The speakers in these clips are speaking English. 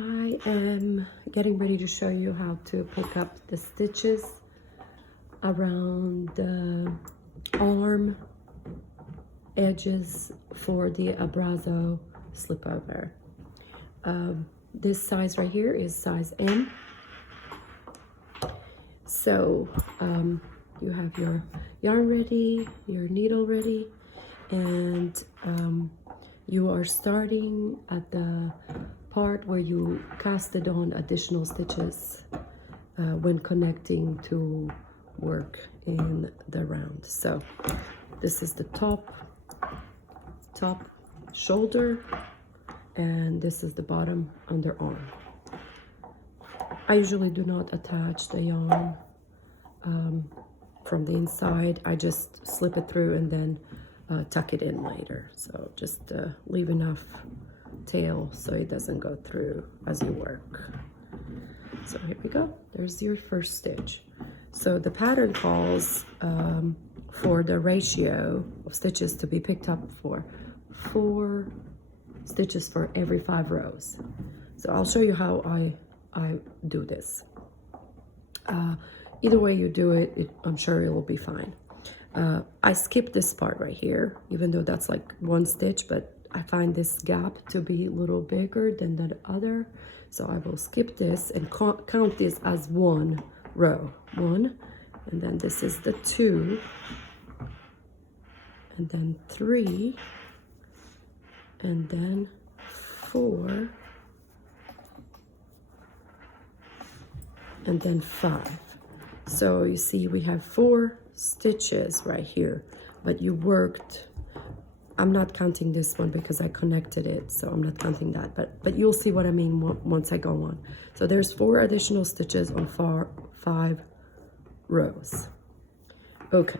I am getting ready to show you how to pick up the stitches around the arm edges for the Abrazo Slipover. This size right here is size M. So you have your yarn ready, your needle ready, and you are starting at the part where you casted on additional stitches when connecting to work in the round. So this is the top shoulder, and this is the bottom underarm. I usually do not attach the yarn from the inside. I just slip it through and then tuck it in later. So just leave enough tail so it doesn't go through as you work. So here we go. There's your first stitch. So the pattern calls for the ratio of stitches to be picked up for 4 stitches for every 5 rows. So I'll show you how I do this. Either way you do it, I'm sure it will be fine. I skip this part right here, even though that's like 1 stitch, but I find this gap to be a little bigger than the other. So I will skip this and count this as 1 row. 1, and then this is the 2, and then 3, and then 4, and then 5. So you see we have 4 stitches right here, but you worked, I'm not counting this one because I connected it, so I'm not counting that, but you'll see what I mean once I go on. So there's 4 additional stitches on 5 rows. Okay,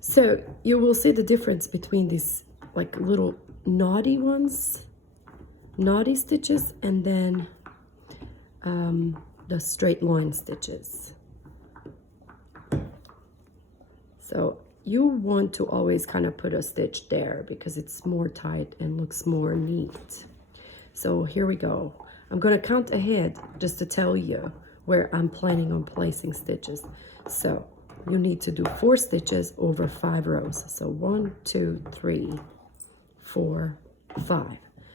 so you will see the difference between these like little knotty stitches, and then the straight line stitches. So you want to always kind of put a stitch there because it's more tight and looks more neat. So here we go. I'm going to count ahead just to tell you where I'm planning on placing stitches. So you need to do 4 stitches over 5 rows. So 1, 2, 3, 4, 5.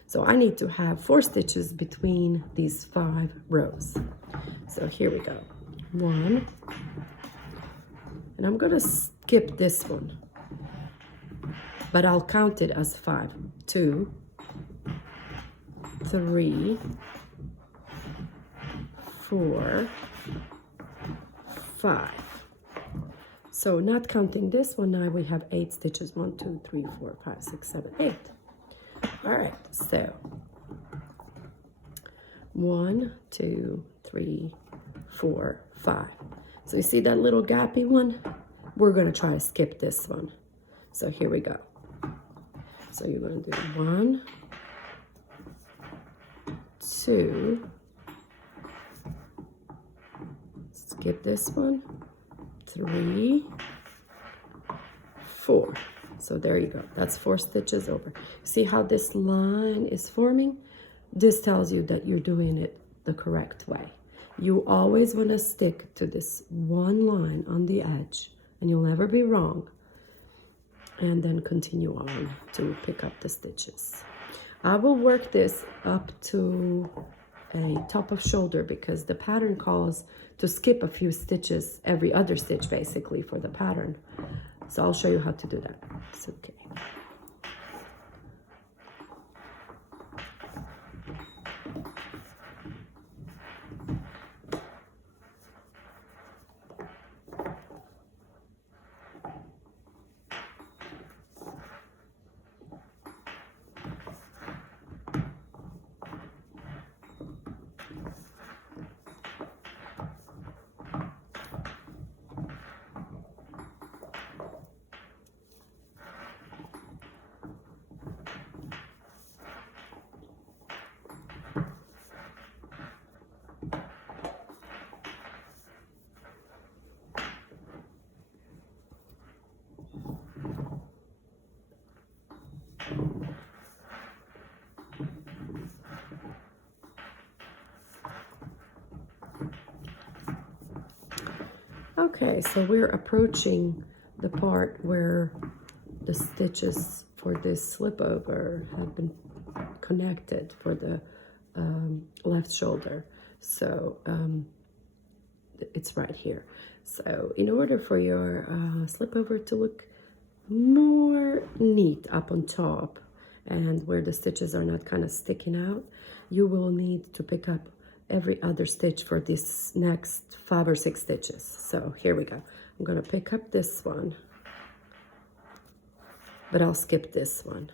So I need to have 4 stitches between these 5 rows. So here we go. 1, and I'm going to skip this one, but I'll count it as 5. 2, 3, 4, 5. So not counting this one, now we have 8 stitches. 1, 2, 3, 4, 5, 6, 7, 8. All right, so 1, 2, 3, 4, 5. So you see that little gappy one? We're going to try to skip this one. So here we go. So you're going to do 1, 2, skip this one, 3, 4. So there you go. That's 4 stitches over. See how this line is forming? This tells you that you're doing it the correct way. You always want to stick to this one line on the edge, and you'll never be wrong. And then continue on to pick up the stitches. I will work this up to a top of shoulder because the pattern calls to skip a few stitches, every other stitch basically for the pattern. So I'll show you how to do that. It's okay. Okay, so we're approaching the part where the stitches for this slip over have been connected for the left shoulder. So it's right here. So in order for your slip over to look more neat up on top and where the stitches are not kind of sticking out, you will need to pick up every other stitch for this next 5 or 6 stitches. So here we go. I'm gonna pick up this one, but I'll skip this one.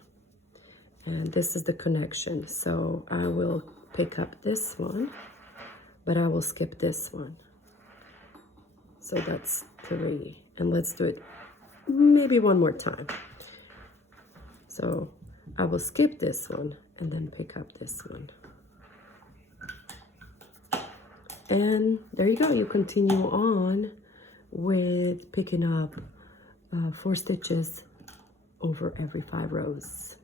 And this is the connection. So I will pick up this one, but I will skip this one. So that's 3. And let's do it maybe one more time. So I will skip this one and then pick up this one. And there you go. You continue on with picking up 4 stitches over every 5 rows.